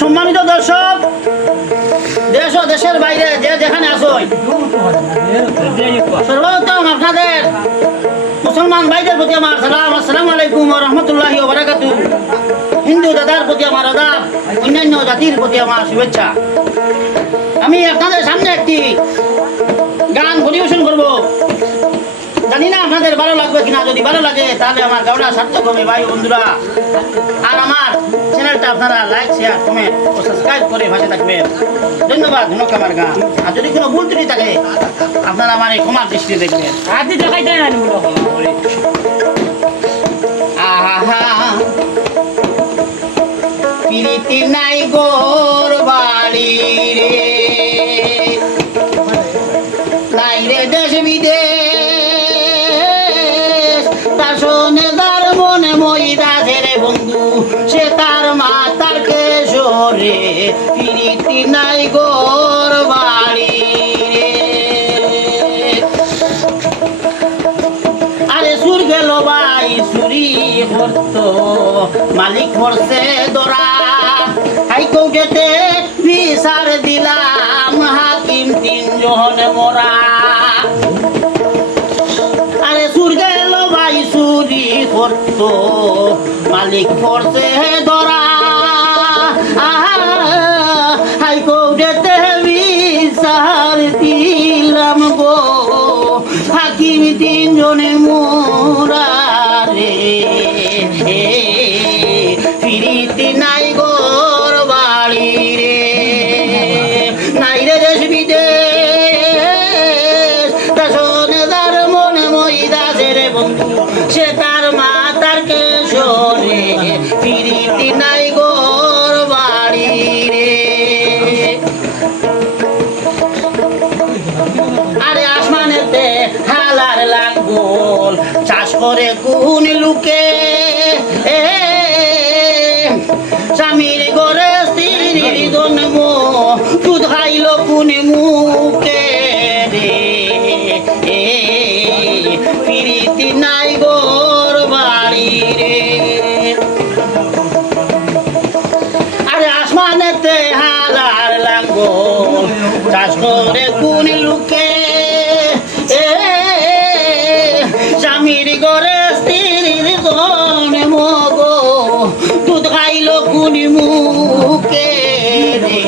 সম্মানিত দর্শক, দেশ ও দেশের বাইরে যে যেখানে আসুন, সর্বপ্রথম আপনাদের মুসলমান ভাইদের প্রতি আমার সালাম। আসসালামু আলাইকুম ওয়া রাহমাতুল্লাহি ওয়া বারাকাতুহু। হিন্দু দাদার প্রতি আমার আদাব, অন্যান্য জাতির প্রতি আমার শুভেচ্ছা। আমি আপনাদের সামনে একটি গান পরিবেশন করব। জানি না আপনাদের ভালো লাগবে কিনা। যদি ভালো লাগে তাহলে আমার গাওয়া সার্থক হবে ভাই বন্ধুরা। আর আমার চ্যানেলটা আপনারা লাইক, শেয়ার, কমেন্ট ও সাবস্ক্রাইব করে ভাষে থাকবেন। ধন্যবাদ। ধন্যবাদ আমার গান। আর যদি কোনো ভুল ত্রুটি থাকে আপনারা আমার এই ক্ষমার দৃষ্টি দেখবেন। আদি দেখাই দেয় না আহা প্রীতি নাই গোর বাড়ি রে, নাই রে দেশ বিদেশ, তার শোনে তার মনে মইদা রে বন্ধু, সে তার মাতার কেশরে। প্রীতি নাই গোর বাড়ি রে। আরে সুর গেল ভাই চুরি করতো, মালিক করছে দরা। হাইকোর্টেতে বিচার দিলাম, হাকিম তিনজন মোরা। আরে সুর গেল ভাই চুরি করতো, মালিক করছে দরা। হাইকোর্টেতে বিচার দিলাম গো, হাকিম তিনজনে মোরা রে। প্রীতি নাই গোর বাড়ি রে, নাই রে দেশ বিদেশ, শোনে তার মনে মইদা রে বন্ধু, সে তার মাতার কেশরে। প্রীতি নাই গোর বাড়ি রে। আরে আসমানেতে হালার লাঙ্গল, চাষ করে কোন লুকে। স্বামীর ঘরে স্ত্রীর জন্ম, দুধ খাইল কোন মুখে রে। প্রীতি নাই গোর বাড়ি রে। আরে আসমানেতে হালার লাঙ্গল, চাষ করে কোন লুকে। স্বামীর ঘরে স্ত্রীর জন্ম গো, দুধ খাইল কোন মুখে রে।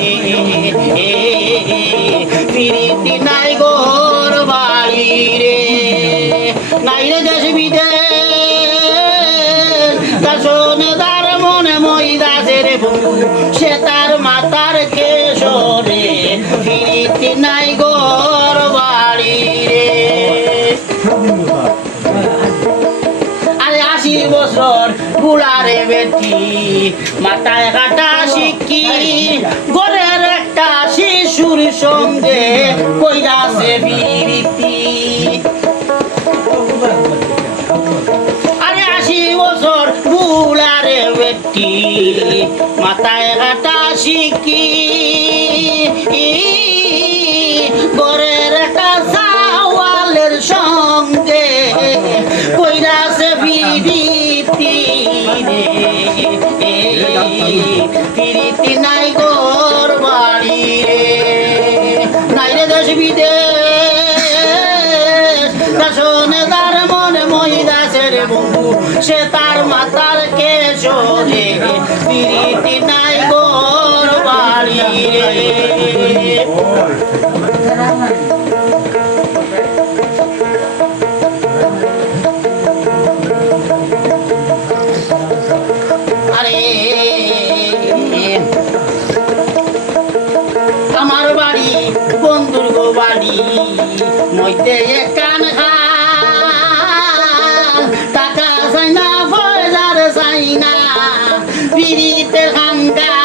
প্রীতি নাই গোর বাড়ি রে, নাই রে দেশ বিদেশ, তার শোনে তার মনে মইদা রে বন্ধু, সে তার মাতার কেশরে। প্রীতি নাই গোর বাড়ি রে। আরে 80 বছর বুড়ারে বেটি, মাথায় কাটা শিক্ষি, ঘরের একটা শিশুর সঙ্গে কইরাছে বিরীতি। আরে 80 বছর বুড়ারে বেটি, মাথায় কাটা শিক্ষি, ঘরের একটা সাওয়ালের সঙ্গে কইরাছে বিরীতি রে। প্রীতি নাই গোর বাড়ি রে, নাই রে দেশ বিদেশ, তার শোনে তার মনে মইদা রে বন্ধু, সে তার মাতার কেশরে। প্রীতি নাই গোর বাড়ি রে। আরে আমার বাড়ি বন্ধুর গো বাড়ি, মইতে কান খাল, টাকা চাই না পয়সার চাই না, পিড়িতে খাঙ্গা